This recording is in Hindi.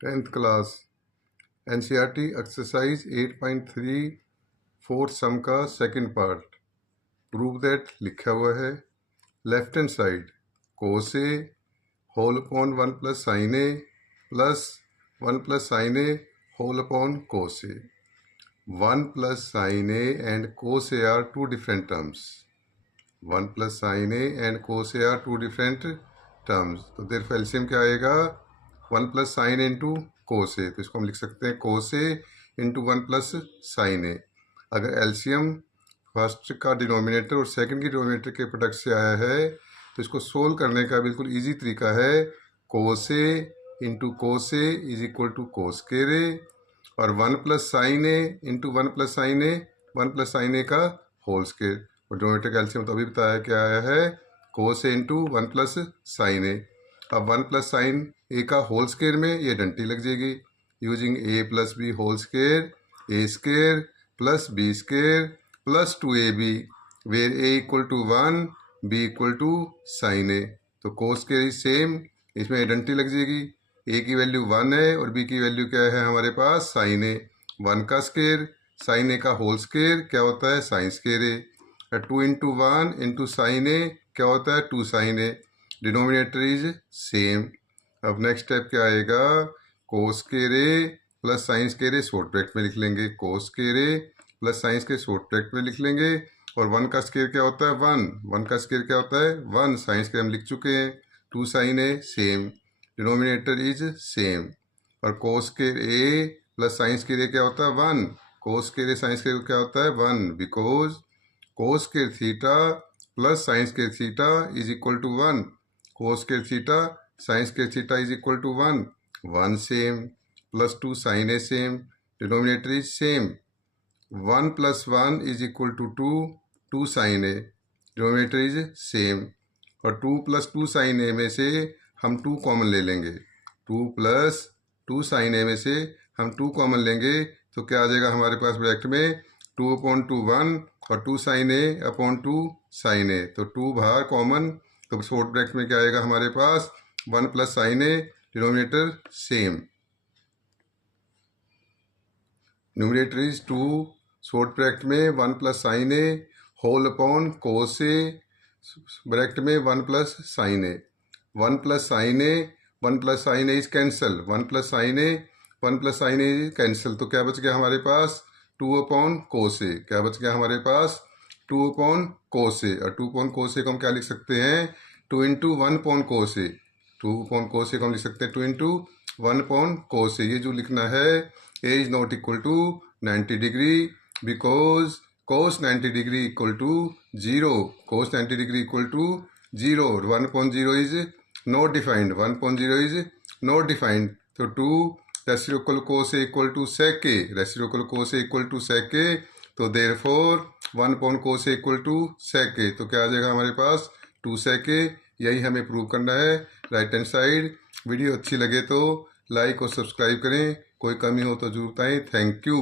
10th class NCERT exercise 8.3 fourth sum का सेकंड पार्ट। प्रूव दैट लिखा हुआ है left hand side cos A whole upon 1 plus sine A plus 1 plus sine A whole upon cos A. 1 plus sine A and cos A are two different terms. 1 plus sine A and cos A are two different terms. तो देयर एलसीएम क्या आएगा 1 plus sine into cos A. तो इसको हम लिख सकते हैं कोस ए इंटू 1 प्लस साइन ए। अगर एलसीएम फर्स्ट का डिनोमिनेटर और सेकंड की डिनोमिनेटर के प्रोडक्ट से आया है तो इसको सोल्व करने का बिल्कुल इजी तरीका है cos A into cos A is equal to cos square A और 1 plus sine A into 1 plus sine A 1 plus sine A का होल स्क्वायर। और डिनोमिनेटर का एलसीएम तो अभी बताया क्या आया है cos A into 1 plus sine A. अब 1 प्लस साइन ए का होल स्क्वायर में ये डंटी लग जाएगी using A plus B whole square A square plus B square plus 2ab where A equal to 1 B equal to sine A. तो कोस स्क्वायर इज सेम, इसमें ए डंटी लग जाएगी। ए की वैल्यू 1 है और बी की वैल्यू क्या है हमारे पास साइन ए। 1 का स्क्वायर साइन ए का होल स्क्वायर क्या होता है sine square A. 2 into 1 into sine A क्या होता है 2 sine A. Denominator is same. अब नेक्स्ट स्टेप क्या आएगा cos square A plus sine square A short bracket में लिख लेंगे। Cos square A plus sine square short bracket में लिख लेंगे। और 1 का स्क्वायर क्या होता है 1 का स्क्वायर क्या होता है 1 साइन स्क्वायर हम लिख चुके हैं 2 sine A same. Denominator is same. और cos square A plus sine square A क्या होता है 1 cos square A sine square क्या होता है 1 because cos square theta plus sine square theta is equal to 1। Cos square theta sine square theta is equal to 1 same plus 2 sine A same. Denominator is same. 1 plus 1 is equal to 2 sine A. Denominator is same. और 2 प्लस 2 साइन ए में से हम 2 कॉमन ले लेंगे। 2 प्लस 2 साइन ए में से हम 2 कॉमन लेंगे तो क्या आ जाएगा हमारे पास ब्रैकेट में 2 अपॉन 2 1 और 2 sine A upon 2 sine A. तो 2 बाहर कॉमन तो शॉर्ट ब्रैकेट में क्या आएगा हमारे पास 1 plus sine A. Denominator same. Numerator is 2 short bracket में 1 plus sine A whole upon cos A bracket में 1 plus sine A. 1 plus sine A 1 plus sine A is cancel. 1 plus sine A 1 plus sine A is cancel. तो क्या बच गया हमारे पास 2 अपॉन कोस ए। क्या बच गया हमारे पास 2 अपॉन कोस ए। और 2 अपॉन कोस ए को हम क्या लिख सकते हैं 2 इंटू 1 अपॉन कोस ए। 2 अपॉन कोस ए को हम लिख सकते हैं 2 इंटू 1 अपॉन कोस ए। ये जो लिखना है A is not equal to 90 degree because cos 90 degree equal to 0। Cos 90 degree equal to 0 और 1 upon 0 is not defined. 1 upon 0 is not defined. तो 2 reciprocal cos A equal to sec A. Reciprocal cos A equal to sec A. तो therefore 1 upon cos A equal to sec A. तो क्या आ जाएगा हमारे पास 2 सेक ए। यही हमें प्रूव करना है राइट हैंड साइड। वीडियो अच्छी लगे तो लाइक और सब्सक्राइब करें। कोई कमी हो तो जरूर बताएं। Thank you.